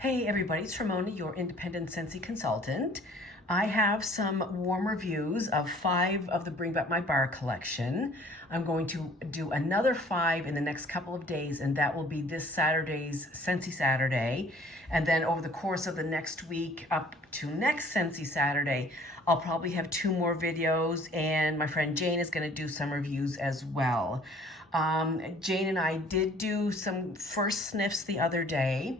Hey everybody, it's Ramona, your independent Scentsy consultant. I have some warm reviews of 5 of the Bring Back My Bar collection. I'm going to do another 5 in the next couple of days, and that will be this Saturday's Scentsy Saturday. And then over the course of the next week up to next Scentsy Saturday, I'll probably have 2 more videos, and my friend Jane is going to do some reviews as well. Jane and I did do some first sniffs the other day.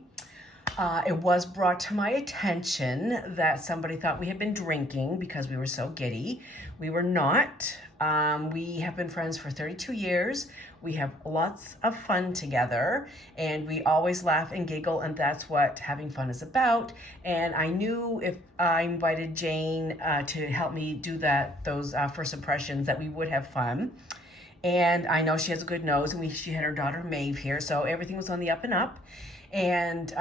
It was brought to my attention that somebody thought we had been drinking because we were so giddy. We were not. We have been friends for 32 years. We have lots of fun together, and we always laugh and giggle, and that's what having fun is about. And I knew if I invited Jane to help me do those first impressions, that we would have fun. And I know she has a good nose, and she had her daughter Maeve here, so everything was on the up and up. And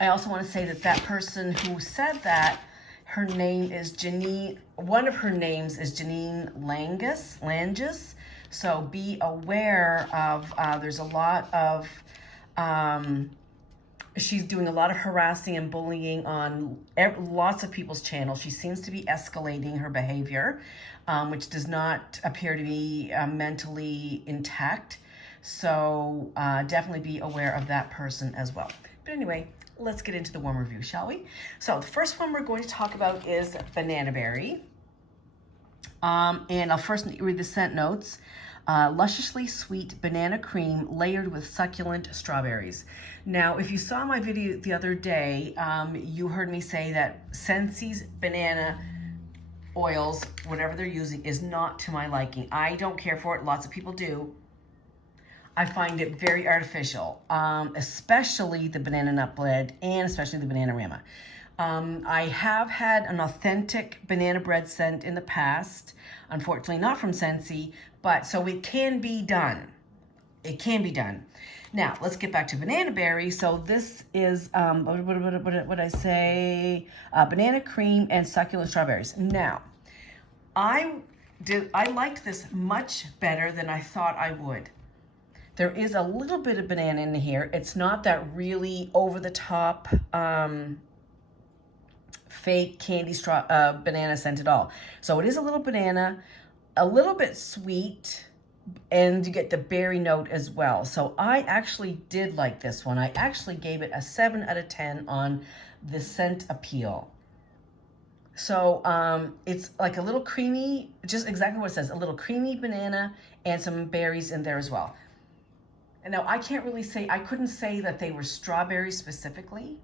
I also want to say that person who said that, her name is Janine, one of her names is Janine Langus. So be aware of, there's a lot of, she's doing a lot of harassing and bullying on lots of people's channels. She seems to be escalating her behavior, which does not appear to be mentally intact. So definitely be aware of that person as well. But anyway, let's get into the warm review, shall we? So the first one we're going to talk about is Banana Berry. And I'll first read the scent notes. Lusciously sweet banana cream layered with succulent strawberries. Now, if you saw my video the other day, you heard me say that Scentsy's banana oils, whatever they're using, is not to my liking. I don't care for it. Lots of people do. I find it very artificial, especially the banana nut bread and especially the banana rama. I have had an authentic banana bread scent in the past, unfortunately not from Scentsy, but so it can be done. It can be done. Now, let's get back to Banana Berry. So this is, what I say? Banana cream and succulent strawberries. Now, I liked this much better than I thought I would. There is a little bit of banana in here. It's not that really over-the-top fake candy banana scent at all. So it is a little banana, a little bit sweet, and you get the berry note as well. So I actually did like this one. I actually gave it a 7 out of 10 on the scent appeal. So it's like a little creamy, just exactly what it says, a little creamy banana and some berries in there as well. And now I can't really say, I couldn't say that they were strawberries specifically,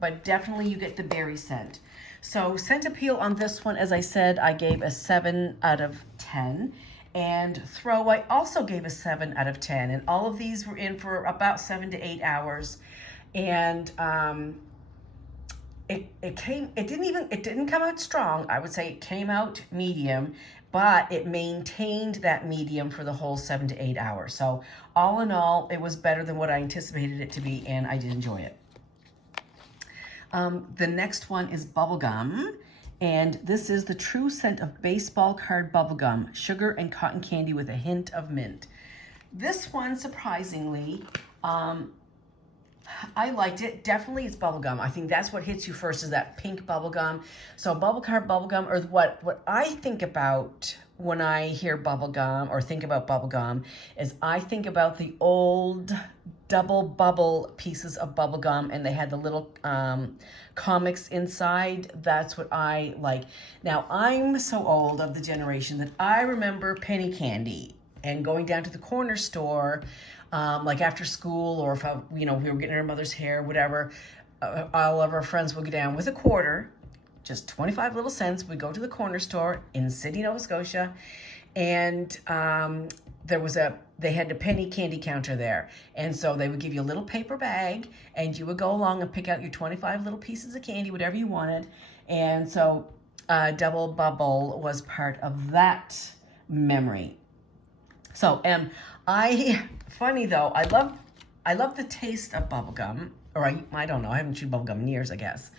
but definitely you get the berry scent. So scent appeal on this one, as I said, I gave a 7 out of 10. And throw, I also gave a 7 out of 10. And all of these were in for about 7 to 8 hours. And it didn't come out strong. I would say it came out medium, but it maintained that medium for the whole 7 to 8 hours. So all in all, it was better than what I anticipated it to be, and I did enjoy it. The next one is bubblegum, and this is the true scent of baseball card bubblegum, sugar and cotton candy with a hint of mint. This one, surprisingly, I liked it. Definitely it's bubblegum. I think that's what hits you first, is that pink bubblegum. So bubblegum, or what I think about when I hear bubblegum or think about bubblegum is I think about the old double bubble pieces of bubblegum, and they had the little comics inside. That's what I like. Now, I'm so old of the generation that I remember penny candy and going down to the corner store, like after school, or if we were getting our mother's hair, whatever, all of our friends would go down with a quarter, just 25 little cents. We'd go to the corner store in Sydney, Nova Scotia, and they had a penny candy counter there. And so they would give you a little paper bag, and you would go along and pick out your 25 little pieces of candy, whatever you wanted. And so Double Bubble was part of that memory. So, funny though, I love the taste of bubblegum, or I don't know, I haven't chewed bubblegum in years, I guess.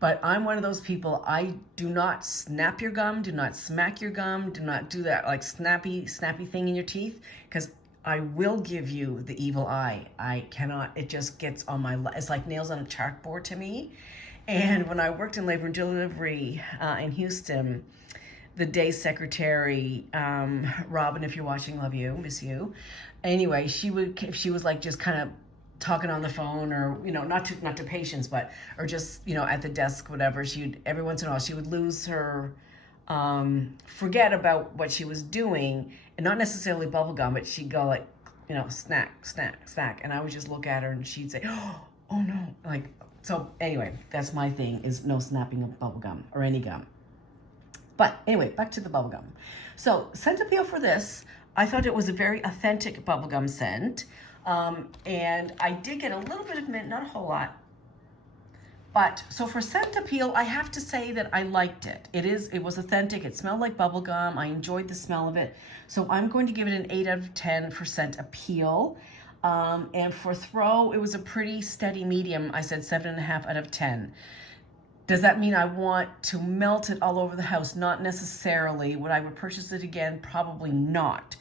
But I'm one of those people, I do not snap your gum, do not smack your gum, do not do that like snappy thing in your teeth, because I will give you the evil eye. I cannot, it just gets on my, it's like nails on a chalkboard to me. And when I worked in labor and delivery in Houston, the day secretary, Robin, if you're watching, love you, miss you. Anyway, she was like just kind of talking on the phone, or not to patients, but or just at the desk, whatever. Every once in a while she would lose her, forget about what she was doing, and not necessarily bubble gum, but she'd go like, snack, snack, snack, and I would just look at her and she'd say, oh no, like. So anyway, that's my thing, is no snapping of bubble gum or any gum. But anyway, back to the bubble gum. So scent appeal for this, I thought it was a very authentic bubblegum scent. And I did get a little bit of mint, not a whole lot. But so for scent appeal, I have to say that I liked it. It was authentic. It smelled like bubblegum. I enjoyed the smell of it. So I'm going to give it an 8 out of 10 for scent appeal. And for throw, it was a pretty steady medium. I said 7.5 out of 10. Does that mean I want to melt it all over the house? Not necessarily. Would I purchase it again? Probably not.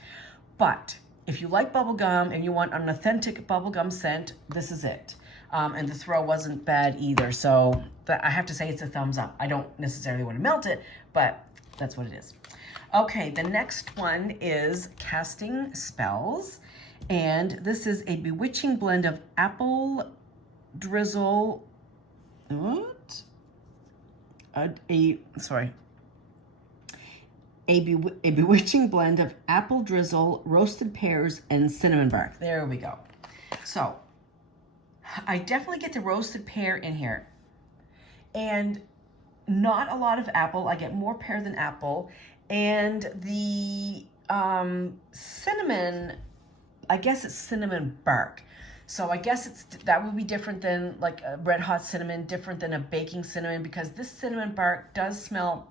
But if you like bubblegum and you want an authentic bubblegum scent, this is it. And the throw wasn't bad either. So I have to say it's a thumbs up. I don't necessarily want to melt it, but that's what it is. Okay, the next one is Casting Spells. And this is a bewitching blend of apple drizzle. What? A bewitching blend of apple drizzle, roasted pears, and cinnamon bark. There we go. So I definitely get the roasted pear in here, and not a lot of apple. I get more pear than apple, and the cinnamon, I guess it's cinnamon bark. So I guess that would be different than like a red hot cinnamon, different than a baking cinnamon, because this cinnamon bark does smell,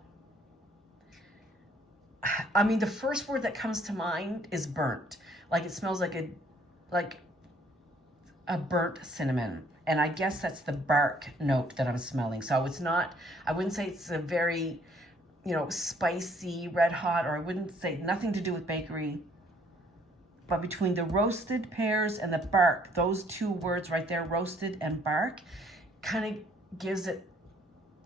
I mean, the first word that comes to mind is burnt. Like it smells like a burnt cinnamon. And I guess that's the bark note that I'm smelling. So it's not, I wouldn't say it's a very, spicy, red hot, or I wouldn't say nothing to do with bakery. But between the roasted pears and the bark, those two words right there, roasted and bark, kind of gives it,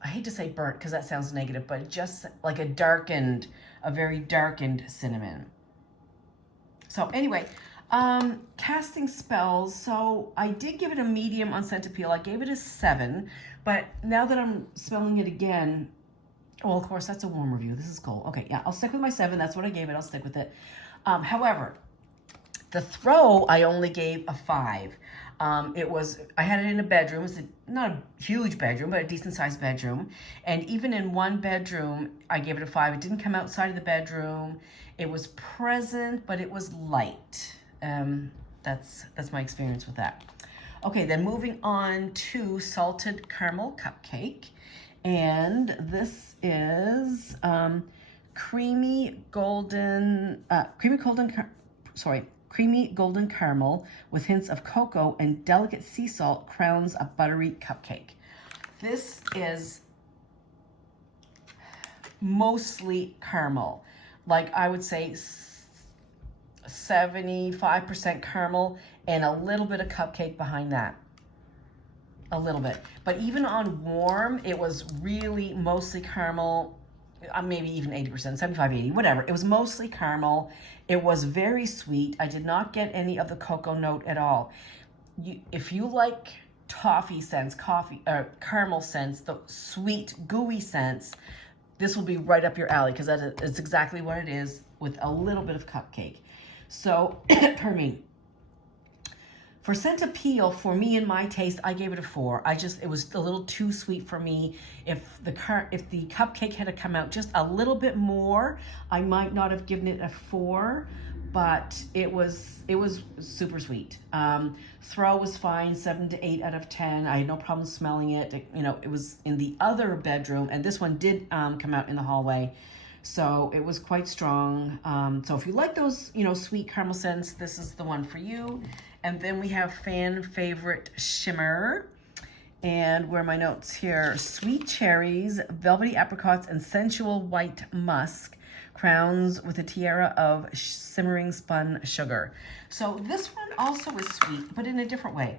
I hate to say burnt because that sounds negative, but just like a very darkened cinnamon. So anyway, Casting Spells. So I did give it a medium on scent appeal. I gave it a 7, but now that I'm smelling it again, well, of course, that's a warm review. This is cold. Okay, yeah, I'll stick with my 7. That's what I gave it. I'll stick with it. However, the throw, I only gave a 5. I had it in a bedroom. It's not a huge bedroom, but a decent sized bedroom. And even in one bedroom, I gave it a 5. It didn't come outside of the bedroom. It was present, but it was light. That's my experience with that. Okay, then moving on to Salted Caramel Cupcake. And this is creamy golden caramel with hints of cocoa and delicate sea salt crowns a buttery cupcake. This is mostly caramel. Like I would say 75% caramel and a little bit of cupcake behind that. A little bit. But even on warm, it was really mostly caramel. Maybe even 80%, 75, 80, whatever. It was mostly caramel. It was very sweet. I did not get any of the cocoa note at all. If you like toffee scents, caramel scents, the sweet, gooey scents, this will be right up your alley because that is exactly what it is with a little bit of cupcake. So, pardon me. For scent appeal, for me and my taste, I gave it a 4. It was a little too sweet for me. If the cupcake had come out just a little bit more, I might not have given it a 4, but it was super sweet. Throw was fine, 7 to 8 out of 10. I had no problem smelling it. It was in the other bedroom, and this one did come out in the hallway. So it was quite strong. So if you like those, sweet caramel scents, this is the one for you. And then we have fan favorite Shimmer. And where are my notes here? Sweet cherries, velvety apricots, and sensual white musk crowns with a tiara of simmering spun sugar. So this one also is sweet, but in a different way.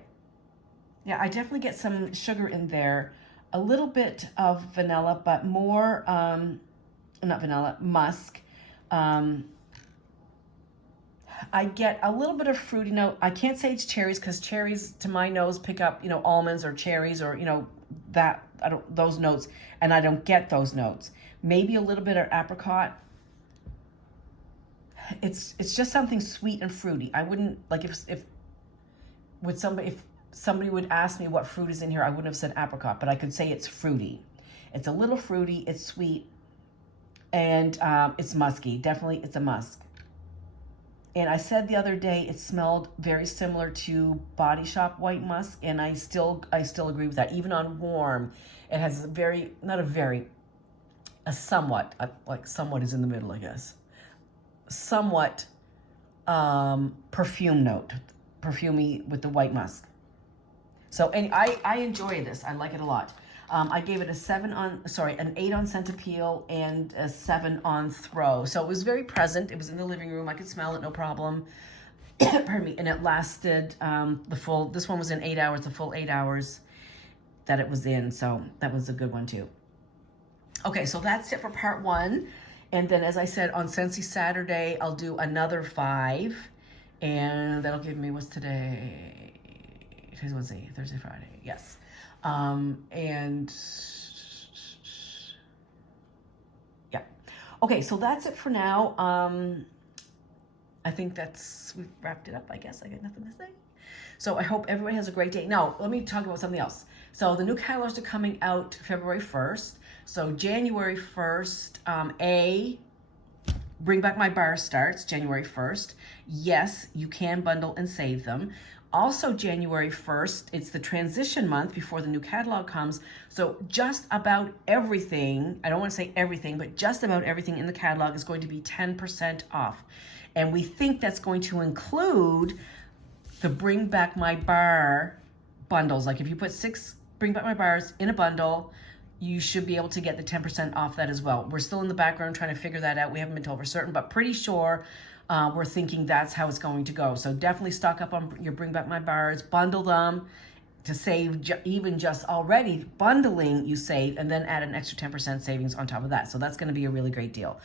Yeah, I definitely get some sugar in there, a little bit of vanilla, but more, not vanilla, musk. I get a little bit of fruity note. I can't say it's cherries because cherries to my nose pick up, almonds or cherries or, those notes, and I don't get those notes. Maybe a little bit of apricot. It's just something sweet and fruity. I wouldn't, like, if somebody would ask me what fruit is in here, I wouldn't have said apricot, but I could say it's fruity. It's a little fruity, it's sweet, and it's musky. Definitely, it's a musk. And I said the other day it smelled very similar to Body Shop White Musk, and I still agree with that. Even on warm, it has a somewhat, like somewhat is in the middle, I guess. Somewhat perfume note, perfumey with the white musk. So, and I enjoy this. I like it a lot. I gave it an 8 on scent appeal and a 7 on throw. So it was very present. It was in the living room. I could smell it, no problem. Pardon me. And it lasted this one was in 8 hours, the full 8 hours that it was in. So that was a good one too. Okay, so that's it for part 1. And then, as I said, on Scentsy Saturday, I'll do another 5. And that'll give me, what's today? Today's Wednesday, Thursday, Friday. Yes. And yeah. Okay, so that's it for now. I think we've wrapped it up, I guess. I got nothing to say. So I hope everybody has a great day. Now, let me talk about something else. So the new catalogs are coming out February 1st. So January 1st, Bring Back My Bar starts January 1st. Yes, you can bundle and save them. Also January 1st, it's the transition month before the new catalog comes. So just about everything, I don't want to say everything, but just about everything in the catalog is going to be 10% off. And we think that's going to include the Bring Back My Bar bundles. Like if you put 6 Bring Back My Bars in a bundle, you should be able to get the 10% off that as well. We're still in the background trying to figure that out. We haven't been told for certain, but pretty sure we're thinking that's how it's going to go. So definitely stock up on your Bring Back My Bars, bundle them to save, even just already bundling, you save, and then add an extra 10% savings on top of that. So that's going to be a really great deal.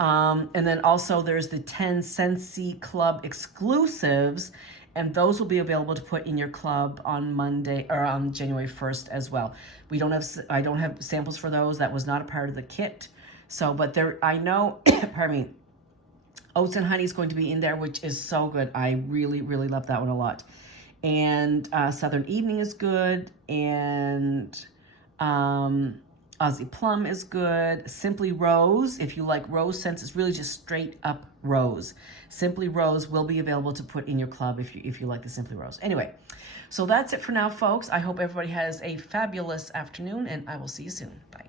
And then also there's the 10 Scentsy Club exclusives, and those will be available to put in your club on Monday or on January 1st as well. I don't have samples for those. That was not a part of the kit. So, but I know, pardon me, Oats and Honey is going to be in there, which is so good. I really, really love that one a lot. And Southern Evening is good. And Aussie Plum is good. Simply Rose, if you like rose scents, it's really just straight up rose. Simply Rose will be available to put in your club if you like the Simply Rose. Anyway, so that's it for now, folks. I hope everybody has a fabulous afternoon, and I will see you soon. Bye.